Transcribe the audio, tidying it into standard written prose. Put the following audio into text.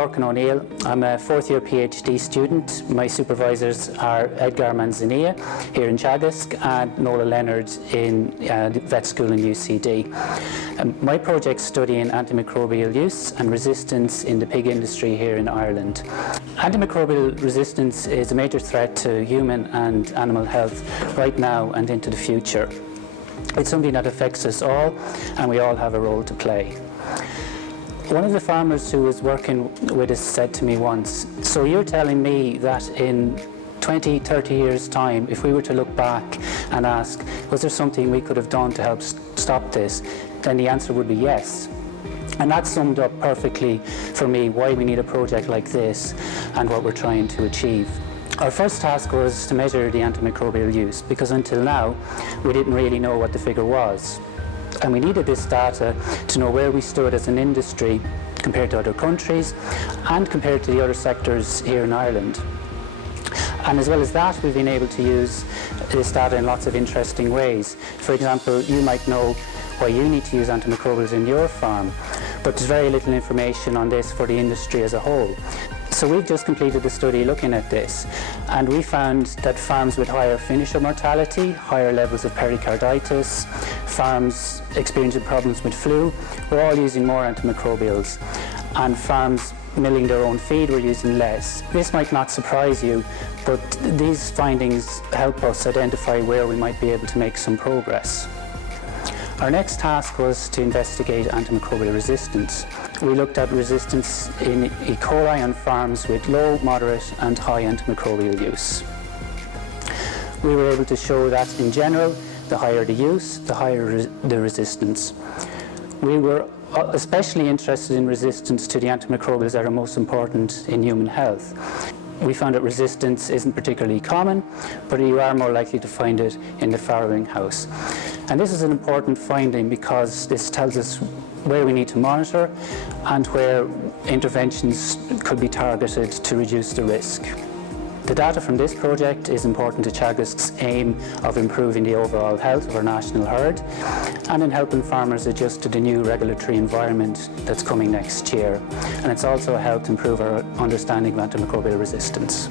Lorcan O'Neill. I'm a fourth-year PhD student. My supervisors are Edgar Manzanilla here in Teagasc and Nola Leonard in the vet school in UCD. My project's studying antimicrobial use and resistance in the pig industry here in Ireland. Antimicrobial resistance is a major threat to human and animal health right now and into the future. It's something that affects us all, and we all have a role to play. One of the farmers who was working with us said to me once, "So you're telling me that in 20, 30 years' time, if we were to look back and ask, was there something we could have done to help stop this?" then the answer would be yes. And that summed up perfectly for me why we need a project like this and what we're trying to achieve. Our first task was to measure the antimicrobial use, because until now we didn't really know what the figure was. And we needed this data to know where we stood as an industry compared to other countries and compared to the other sectors here in Ireland. And as well as that, we've been able to use this data in lots of interesting ways. For example, you might know why you need to use antimicrobials in your farm, but there's very little information on this for the industry as a whole. So we've just completed a study looking at this, and we found that farms with higher finisher mortality, higher levels of pericarditis, farms experiencing problems with flu, were all using more antimicrobials, and farms milling their own feed were using less. This might not surprise you, but these findings help us identify where we might be able to make some progress. Our next task was to investigate antimicrobial resistance. We looked at resistance in E. coli on farms with low, moderate and high antimicrobial use. We were able to show that in general, the higher the use, the higher the resistance. We were especially interested in resistance to the antimicrobials that are most important in human health. We found that resistance isn't particularly common, but you are more likely to find it in the farrowing house. And this is an important finding because this tells us where we need to monitor and where interventions could be targeted to reduce the risk. The data from this project is important to Teagasc's aim of improving the overall health of our national herd and in helping farmers adjust to the new regulatory environment that's coming next year. And it's also helped improve our understanding of antimicrobial resistance.